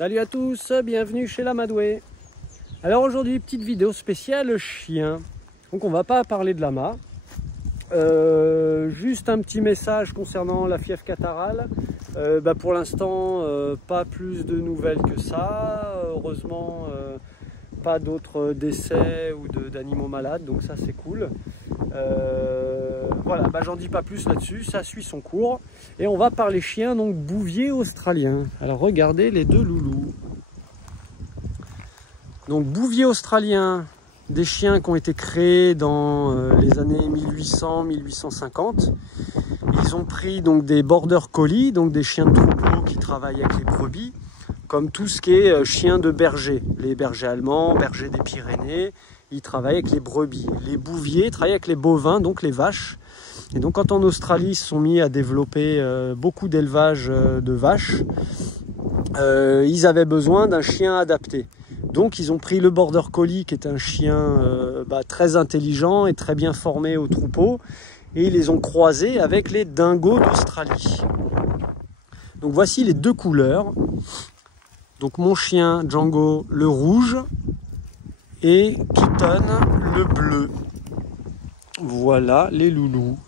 Salut à tous, bienvenue chez l'Amadoué. Alors aujourd'hui, petite vidéo spéciale chien. Donc on va pas parler de lama. Juste un petit message concernant la fièvre catarrhale. Pour l'instant, pas plus de nouvelles que ça. Heureusement, pas d'autres décès ou d'animaux malades, donc ça c'est cool. Voilà, j'en dis pas plus là-dessus, ça suit son cours. Et on va parler chiens, donc bouvier australien. Alors regardez les deux loulous. Donc bouvier australien, des chiens qui ont été créés dans les années 1800-1850. Ils ont pris donc des border collies, donc des chiens de troupeau qui travaillent avec les brebis, comme tout ce qui est chien de berger, les bergers allemands, bergers des Pyrénées, ils travaillent avec les brebis. Les bouviers travaillent avec les bovins, donc les vaches. Et donc quand en Australie ils se sont mis à développer beaucoup d'élevage de vaches, ils avaient besoin d'un chien adapté. Donc ils ont pris le border collie qui est un chien très intelligent et très bien formé au troupeau, et ils les ont croisés avec les dingos d'Australie. Donc voici les deux couleurs. Donc mon chien Django le rouge et Keaton le bleu. Voilà les loulous.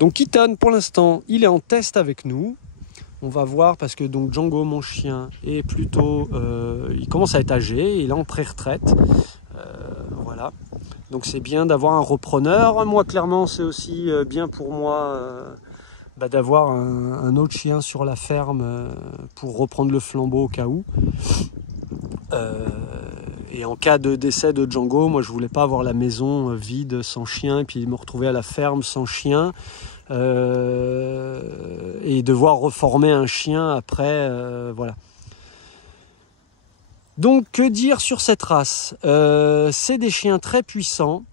Donc Keaton pour l'instant il est en test avec nous. On va voir parce que donc Django mon chien est plutôt, il commence à être âgé, il est en pré-retraite. Voilà. Donc c'est bien d'avoir un repreneur. Moi clairement c'est aussi bien pour moi d'avoir un autre chien sur la ferme pour reprendre le flambeau au cas où. Et en cas de décès de Django, moi je voulais pas avoir la maison vide sans chien et puis me retrouver à la ferme sans chien et devoir reformer un chien après, voilà. Donc que dire sur cette race? C'est des chiens très puissants,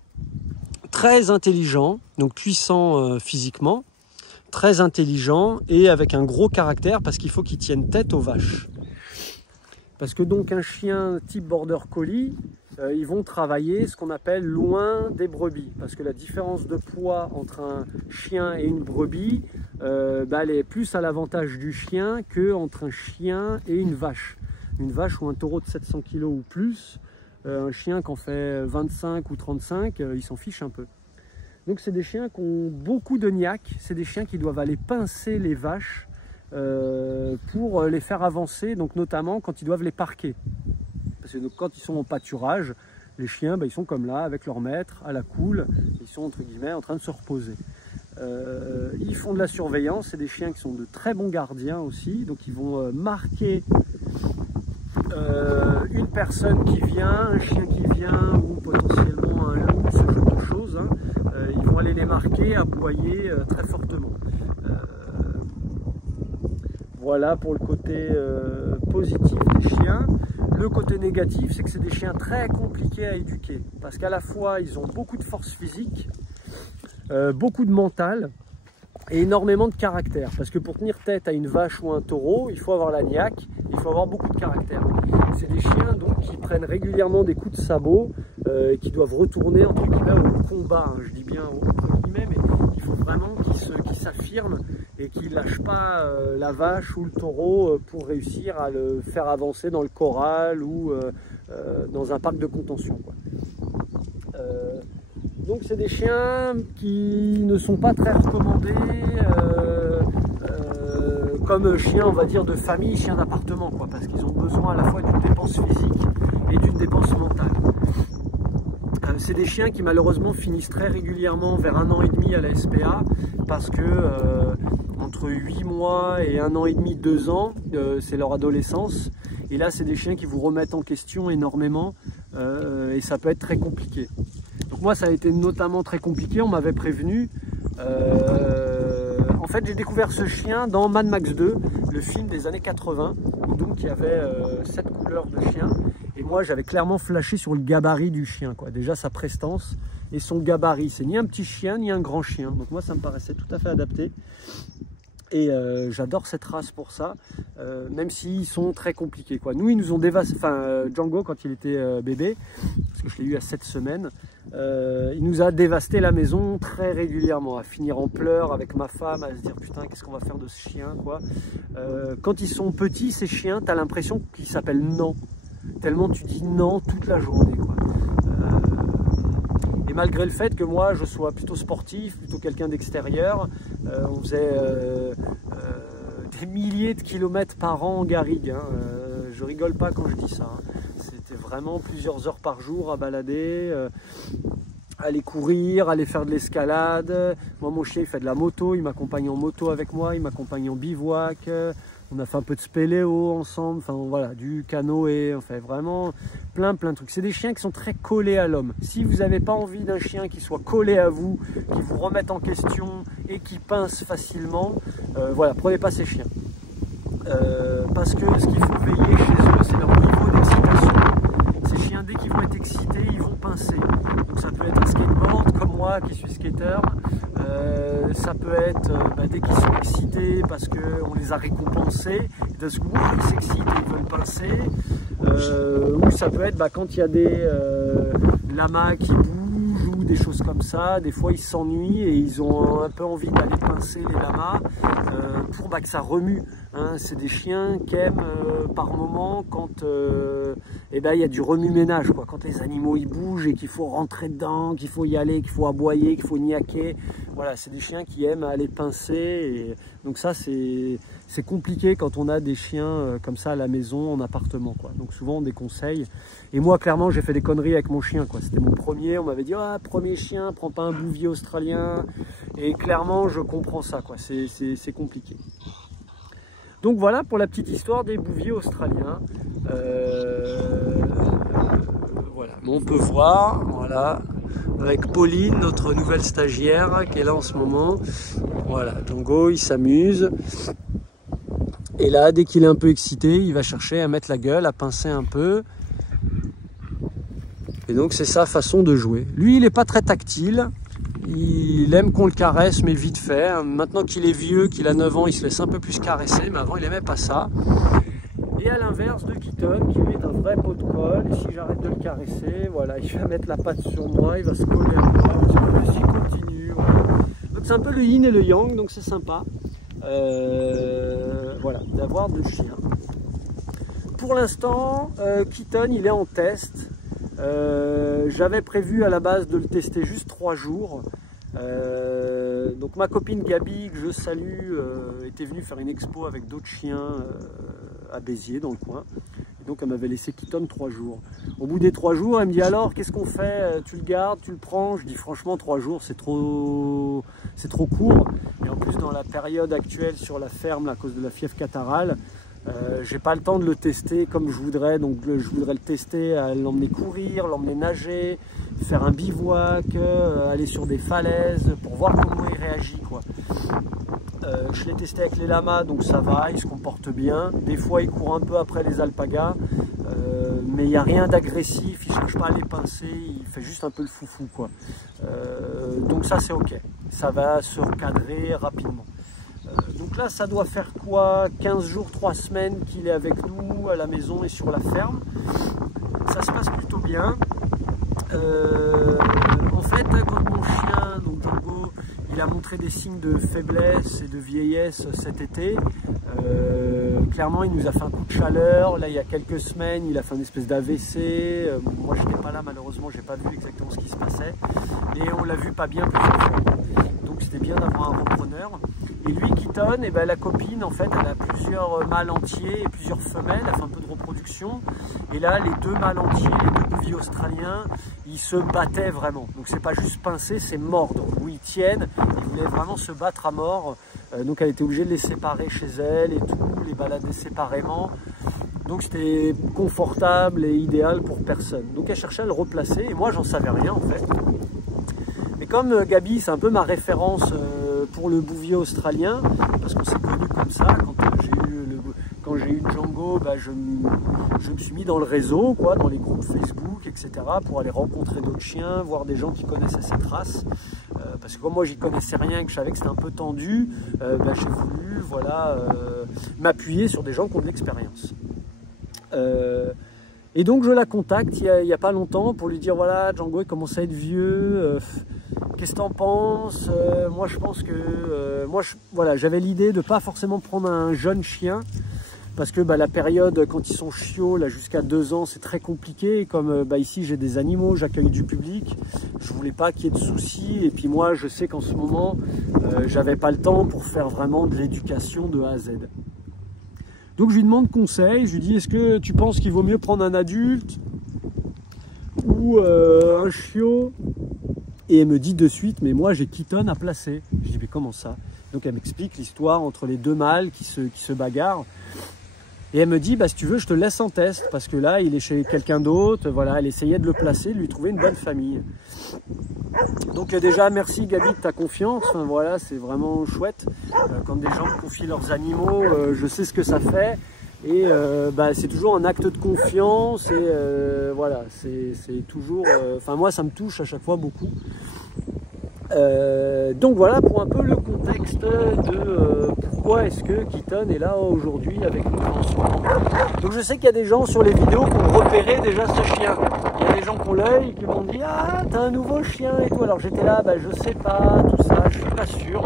très intelligents, donc puissants physiquement, très intelligents et avec un gros caractère parce qu'il faut qu'ils tiennent tête aux vaches. Parce que donc un chien type border collie, ils vont travailler ce qu'on appelle loin des brebis. Parce que la différence de poids entre un chien et une brebis, elle est plus à l'avantage du chien qu'entre un chien et une vache. Une vache ou un taureau de 700 kg ou plus, un chien qui en fait 25 ou 35, il s'en fiche un peu. Donc c'est des chiens qui ont beaucoup de niaque, c'est des chiens qui doivent aller pincer les vaches pour les faire avancer, donc notamment quand ils doivent les parquer. Parce que donc, quand ils sont en pâturage, les chiens ils sont comme là avec leur maître à la coule, ils sont entre guillemets en train de se reposer. Ils font de la surveillance, c'est des chiens qui sont de très bons gardiens aussi, donc ils vont marquer une personne qui vient, un chien qui vient ou potentiellement un loup, ce genre de choses, hein. Ils vont aller les marquer, aboyer très fortement. Voilà pour le côté positif des chiens. Le côté négatif, c'est que c'est des chiens très compliqués à éduquer. Parce qu'à la fois, ils ont beaucoup de force physique, beaucoup de mental et énormément de caractère. Parce que pour tenir tête à une vache ou un taureau, il faut avoir la niaque, il faut avoir beaucoup de caractère. C'est des chiens donc qui prennent régulièrement des coups de sabot et qui doivent retourner entre guillemets au combat. Hein. Je dis bien entre guillemets, mais il faut vraiment qu'ils s'affirment et qu'ils ne lâchent pas la vache ou le taureau pour réussir à le faire avancer dans le corral ou dans un parc de contention, quoi. Donc c'est des chiens qui ne sont pas très recommandés comme chiens, on va dire, de famille, chiens d'appartement, quoi, parce qu'ils ont besoin à la fois d'une dépense physique et d'une dépense mentale. C'est des chiens qui malheureusement finissent très régulièrement vers 1 an et demi à la SPA parce que entre 8 mois et 1 an et demi, 2 ans, c'est leur adolescence. Et là, c'est des chiens qui vous remettent en question énormément et ça peut être très compliqué. Donc moi, ça a été notamment très compliqué, on m'avait prévenu. En fait, j'ai découvert ce chien dans Mad Max 2, le film des années 80, où donc il y avait 7 couleurs de chien. Et moi, j'avais clairement flashé sur le gabarit du chien, quoi. Déjà, sa prestance et son gabarit. C'est ni un petit chien, ni un grand chien. Donc moi, ça me paraissait tout à fait adapté. Et j'adore cette race pour ça, même s'ils sont très compliqués, quoi. Nous, ils nous ont dévasté, enfin Django quand il était bébé, parce que je l'ai eu à 7 semaines, il nous a dévasté la maison très régulièrement, à finir en pleurs avec ma femme, à se dire putain qu'est-ce qu'on va faire de ce chien, quoi. Quand ils sont petits, ces chiens, tu as l'impression qu'ils s'appellent non, tellement tu dis non toute la journée, quoi. Et malgré le fait que moi je sois plutôt sportif, plutôt quelqu'un d'extérieur, on faisait des milliers de kilomètres par an en garrigue, hein. Je rigole pas quand je dis ça, hein. C'était vraiment plusieurs heures par jour à balader, aller courir, aller faire de l'escalade. Moi mon chien il fait de la moto, il m'accompagne en moto avec moi, il m'accompagne en bivouac. On a fait un peu de spéléo ensemble, enfin voilà, du canoë, on fait vraiment plein de trucs. C'est des chiens qui sont très collés à l'homme. Si vous n'avez pas envie d'un chien qui soit collé à vous, qui vous remette en question et qui pince facilement, voilà, prenez pas ces chiens. Parce que ce qu'il faut veiller chez eux, c'est leur niveau d'excitation. Ces chiens, dès qu'ils vont être excités, ils vont pincer. Donc ça peut être un skateboard, comme moi qui suis skater. Ça peut être dès qu'ils sont excités parce qu'on les a récompensés, d'un coup ils s'excitent et ils veulent pincer. Ou ça peut être quand il y a des lamas qui bougent ou des choses comme ça, des fois ils s'ennuient et ils ont un peu envie d'aller pincer les lamas pour que ça remue. Hein. C'est des chiens qui aiment par moment quand il y a du remue-ménage, quoi. Quand les animaux ils bougent et qu'il faut rentrer dedans, qu'il faut y aller, qu'il faut aboyer, qu'il faut niaquer. Voilà, c'est des chiens qui aiment aller pincer. Et donc ça c'est compliqué quand on a des chiens comme ça à la maison, en appartement, quoi. Donc souvent on déconseille. Et moi clairement j'ai fait des conneries avec mon chien, quoi. C'était mon premier, on m'avait dit ah, premier chien, prends pas un bouvier australien. Et clairement je comprends ça, quoi. C'est compliqué. Donc voilà pour la petite histoire des bouviers australiens. Voilà, mais on peut voir, voilà, avec Pauline, notre nouvelle stagiaire qui est là en ce moment. Voilà, Django, il s'amuse. Et là, dès qu'il est un peu excité, il va chercher à mettre la gueule, à pincer un peu. Et donc c'est sa façon de jouer. Lui, il n'est pas très tactile. Il aime qu'on le caresse, mais vite fait. Maintenant qu'il est vieux, qu'il a 9 ans, il se laisse un peu plus caresser, mais avant il n'aimait pas ça. Et à l'inverse de Keaton, qui lui est un vrai pot de colle, et si j'arrête de le caresser, voilà, il va mettre la patte sur moi, il va se coller à moi, il continue. Voilà. Donc c'est un peu le yin et le yang, donc c'est sympa voilà, d'avoir deux chiens. Pour l'instant, Keaton, il est en test. J'avais prévu à la base de le tester juste 3 jours. Donc ma copine Gabi, que je salue, était venue faire une expo avec d'autres chiens à Béziers dans le coin. Et donc elle m'avait laissé Keaton 3 jours. Au bout des 3 jours, elle me dit alors qu'est-ce qu'on fait? Tu le gardes, tu le prends? Je dis franchement 3 jours c'est trop court. Et en plus dans la période actuelle sur la ferme à cause de la fièvre catarrhale, j'ai pas le temps de le tester comme je voudrais, donc je voudrais le tester à l'emmener courir, l'emmener nager, faire un bivouac, aller sur des falaises pour voir comment il réagit, quoi. Je l'ai testé avec les lamas, donc ça va, il se comporte bien. Des fois il court un peu après les alpagas, mais il n'y a rien d'agressif, il cherche pas à les pincer, il fait juste un peu le foufou, quoi. Donc ça c'est ok, ça va se recadrer rapidement. Donc là, ça doit faire quoi? 15 jours, 3 semaines qu'il est avec nous à la maison et sur la ferme. Ça se passe plutôt bien. En fait, quand mon chien, donc Django, il a montré des signes de faiblesse et de vieillesse cet été, clairement, il nous a fait un coup de chaleur. Là, il y a quelques semaines, il a fait une espèce d'AVC. Moi, je n'étais pas là, malheureusement, j'ai pas vu exactement ce qui se passait. Et on l'a vu pas bien plusieurs fois. Donc, c'était bien d'avoir un repreneur. Et lui, Keaton, et ben, la copine, en fait, elle a plusieurs mâles entiers et plusieurs femelles, elle fait un peu de reproduction. Et là, les 2 mâles entiers, les 2 bouviers australiens, ils se battaient vraiment. Donc c'est pas juste pincer, c'est mordre. Où ils tiennent, ils voulaient vraiment se battre à mort. Donc elle était obligée de les séparer chez elle et tout, les balader séparément. Donc c'était confortable et idéal pour personne. Donc elle cherchait à le replacer et moi j'en savais rien en fait. Mais comme Gabi, c'est un peu ma référence pour le bouvier australien, parce qu'on s'est connus comme ça, quand j'ai eu Django, bah, je me suis mis dans le réseau, quoi, dans les groupes Facebook, etc., pour aller rencontrer d'autres chiens, voir des gens qui connaissaient cette race. parce que comme moi j'y connaissais rien, que je savais que c'était un peu tendu, j'ai voulu voilà, m'appuyer sur des gens qui ont de l'expérience. Et donc je la contacte il y a pas longtemps pour lui dire voilà, Django il commence à être vieux, qu'est-ce que t'en penses? Moi je pense que voilà, j'avais l'idée de pas forcément prendre un jeune chien, parce que la période quand ils sont chiots là jusqu'à 2 ans c'est très compliqué, et comme ici j'ai des animaux, j'accueille du public, je voulais pas qu'il y ait de soucis, et puis moi je sais qu'en ce moment j'avais pas le temps pour faire vraiment de l'éducation de A à Z. Donc je lui demande conseil, je lui dis est-ce que tu penses qu'il vaut mieux prendre un adulte ou un chiot? Et elle me dit de suite mais moi j'ai Keaton à placer. Je dis mais comment ça? Donc elle m'explique l'histoire entre les 2 mâles qui se bagarrent. Et elle me dit si tu veux je te laisse en test, parce que là il est chez quelqu'un d'autre. Voilà, elle essayait de le placer, de lui trouver une bonne famille. Donc déjà merci Gabi de ta confiance, enfin, voilà, c'est vraiment chouette. Quand des gens me confient leurs animaux, je sais ce que ça fait. Et c'est toujours un acte de confiance, et voilà, c'est toujours... Enfin moi ça me touche à chaque fois beaucoup. Donc voilà pour un peu le contexte de pourquoi est-ce que Keaton est là aujourd'hui avec nous en ce moment. Donc je sais qu'il y a des gens sur les vidéos qui ont repéré déjà ce chien. Il y a des gens qui ont l'œil qui m'ont dit ah t'as un nouveau chien et tout. Alors j'étais là, je sais pas, tout ça, je suis pas sûr.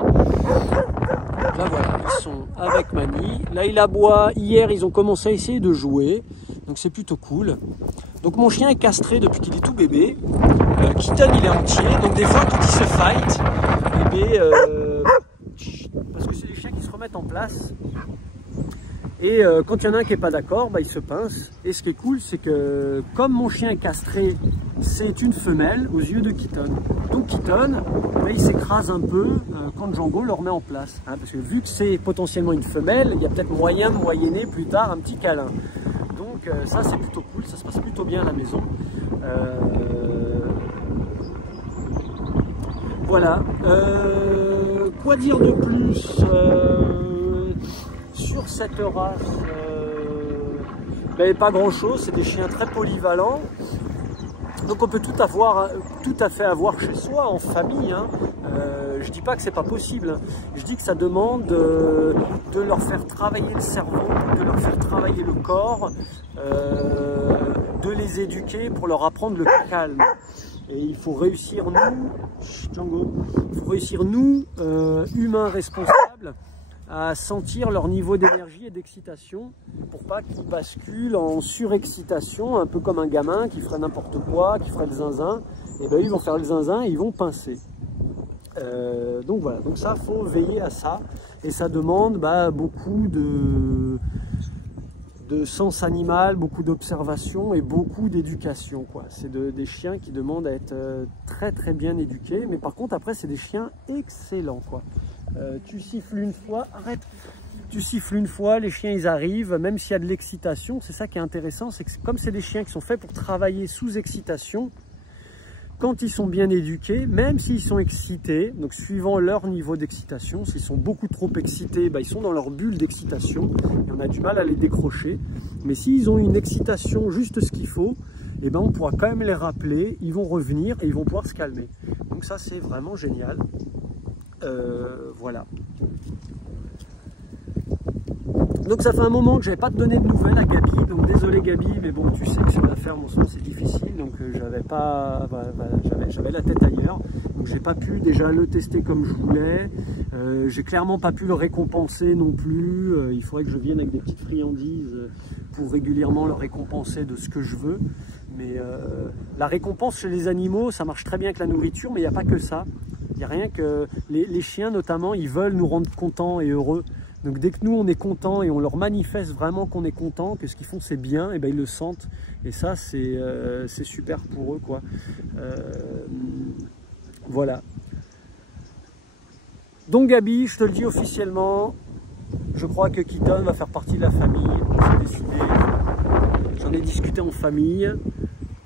Là voilà, ils sont avec Mani. Là il aboie. Hier ils ont commencé à essayer de jouer. Donc c'est plutôt cool. Donc mon chien est castré depuis qu'il est tout bébé. Keaton il est entier. Donc des fois quand il se fight, parce que c'est des chiens qui se remettent en place. Et quand il y en a un qui n'est pas d'accord, il se pince. Et ce qui est cool, c'est que comme mon chien est castré, c'est une femelle aux yeux de Keaton. Donc Keaton, il s'écrase un peu quand Django le remet en place. Hein, parce que vu que c'est potentiellement une femelle, il y a peut-être moyen de moyenner plus tard un petit câlin. Donc ça c'est plutôt cool, ça se passe plutôt bien à la maison. Voilà. Quoi dire de plus sur cette race? Pas grand chose, c'est des chiens très polyvalents. Donc on peut tout à fait avoir chez soi, en famille. Hein. Je dis pas que c'est pas possible. Hein. Je dis que ça demande de leur faire travailler le cerveau, de leur faire travailler le corps, de les éduquer pour leur apprendre le calme. Et il faut réussir nous, humains responsables, à sentir leur niveau d'énergie et d'excitation pour pas qu'ils basculent en surexcitation, un peu comme un gamin qui ferait n'importe quoi, qui ferait le zinzin. Et ils vont faire le zinzin et ils vont pincer. Donc voilà, donc ça, faut veiller à ça. Et ça demande beaucoup de sens animal, beaucoup d'observation et beaucoup d'éducation. C'est des chiens qui demandent à être très très bien éduqués. Mais par contre, après, c'est des chiens excellents. Tu siffles une fois, arrête. Tu siffles une fois, les chiens ils arrivent, même s'il y a de l'excitation. C'est ça qui est intéressant, c'est que comme c'est des chiens qui sont faits pour travailler sous excitation, quand ils sont bien éduqués, même s'ils sont excités, donc suivant leur niveau d'excitation, s'ils sont beaucoup trop excités, ils sont dans leur bulle d'excitation et on a du mal à les décrocher. Mais s'ils ont une excitation juste ce qu'il faut, on pourra quand même les rappeler, ils vont revenir et ils vont pouvoir se calmer. Donc ça c'est vraiment génial. Voilà. Donc ça fait un moment que je n'avais pas donné de nouvelles à Gabi, donc désolé Gabi, mais bon tu sais que sur la ferme en ce moment c'est difficile, donc j'avais la tête ailleurs, donc j'ai pas pu déjà le tester comme je voulais, j'ai clairement pas pu le récompenser non plus, il faudrait que je vienne avec des petites friandises pour régulièrement le récompenser de ce que je veux, mais la récompense chez les animaux ça marche très bien avec la nourriture, mais il n'y a pas que ça, il n'y a rien que les chiens notamment, ils veulent nous rendre contents et heureux. Donc dès que nous on est content et on leur manifeste vraiment qu'on est content, que ce qu'ils font c'est bien, et ils le sentent. Et ça c'est super pour eux Voilà. Donc Gabi, je te le dis officiellement, je crois que Keaton va faire partie de la famille. J'ai décidé, j'en ai discuté en famille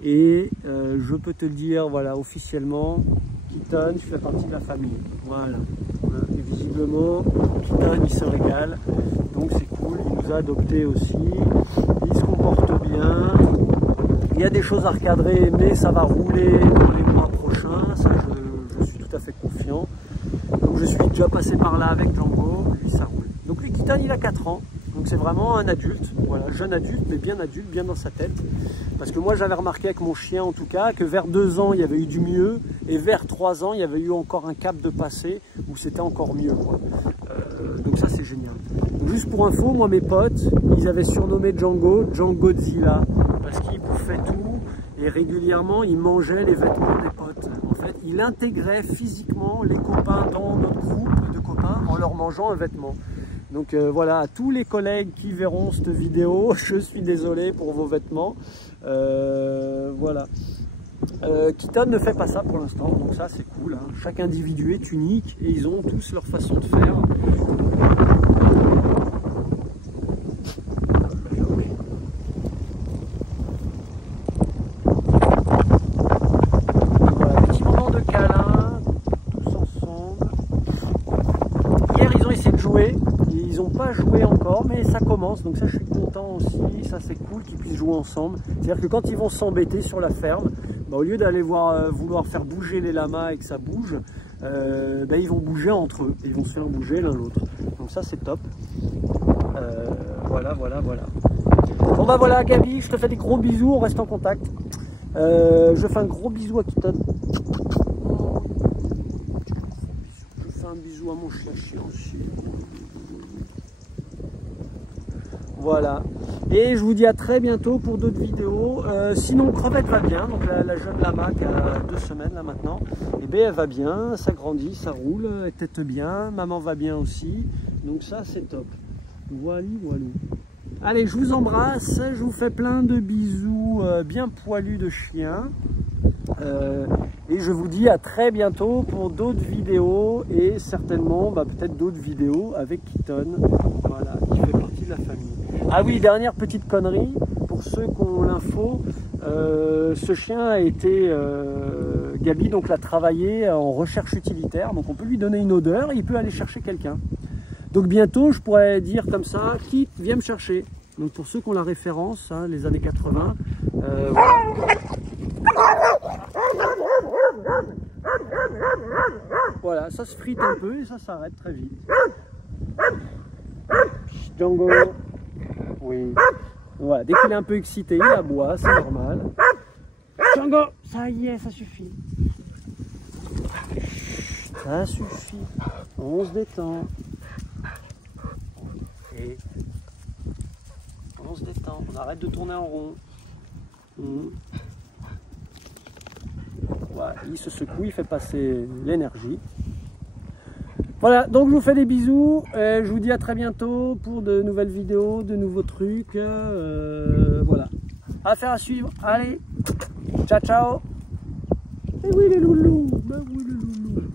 et je peux te le dire voilà officiellement, Keaton, je fais partie de la famille. Voilà. Et visiblement, Keaton il se régale, donc c'est cool, il nous a adoptés aussi, il se comporte bien, il y a des choses à recadrer, mais ça va rouler dans les mois prochains, ça je suis tout à fait confiant. déjà passé par là avec Django, lui ça roule. Donc lui Keaton il a 4 ans, donc c'est vraiment un adulte, voilà, jeune adulte, mais bien adulte, bien dans sa tête. Parce que moi j'avais remarqué avec mon chien en tout cas, que vers 2 ans il y avait eu du mieux, et vers 3 ans il y avait eu encore un cap de passé, où c'était encore mieux, quoi. Donc ça c'est génial. Donc, juste pour info, moi mes potes, ils avaient surnommé Django Djangodzilla, parce qu'il bouffait tout, et régulièrement il mangeait les vêtements des potes. En fait, il intégrait physiquement les copains dans notre groupe de copains en leur mangeant un vêtement. Donc voilà, à tous les collègues qui verront cette vidéo, je suis désolé pour vos vêtements. Voilà. Keaton ne fait pas ça pour l'instant, donc ça c'est cool, hein. Chaque individu est unique et ils ont tous leur façon de faire. Voilà, petit moment de câlin, tous ensemble. Hier ils ont essayé de jouer, ils n'ont pas joué encore, mais ça commence, donc ça je suis content aussi, ça c'est cool qu'ils puissent jouer ensemble. C'est-à-dire que quand ils vont s'embêter sur la ferme, bah, au lieu d'aller vouloir faire bouger les lamas et que ça bouge, bah, ils vont bouger entre eux, ils vont se faire bouger l'un l'autre. Donc ça c'est top. Voilà. Bon bah voilà Gabi, je te fais des gros bisous, on reste en contact. Je fais un gros bisou à Keaton. Je fais un bisou à mon chien aussi. Voilà. Et je vous dis à très bientôt pour d'autres vidéos. Sinon, Crevette va bien. Donc la jeune lama qui a 2 semaines là maintenant, et bien elle va bien, ça grandit, ça roule, elle tète bien, maman va bien aussi. Donc ça c'est top. Voilà. Allez, je vous embrasse, je vous fais plein de bisous bien poilus de chien. Et je vous dis à très bientôt pour d'autres vidéos et certainement peut-être d'autres vidéos avec Keaton. Voilà, qui fait partie de la famille. Ah oui, dernière petite connerie, pour ceux qui ont l'info, ce chien a été, Gabi donc l'a travaillé en recherche utilitaire, donc on peut lui donner une odeur et il peut aller chercher quelqu'un. Donc bientôt je pourrais dire comme ça, Kit, viens me chercher. Donc pour ceux qui ont la référence, hein, les années 80, voilà. Voilà, ça se frite un peu et ça s'arrête très vite. Django. Oui. Voilà, dès qu'il est un peu excité, il aboie, c'est normal. Django, ça y est, ça suffit. Ça suffit. On se détend. Et on se détend. On arrête de tourner en rond. Voilà, il se secoue, il fait passer l'énergie. Voilà, donc je vous fais des bisous, je vous dis à très bientôt pour de nouvelles vidéos, de nouveaux trucs, voilà. Affaire à suivre, allez, ciao ciao. Et oui les loulous, ben oui les loulous.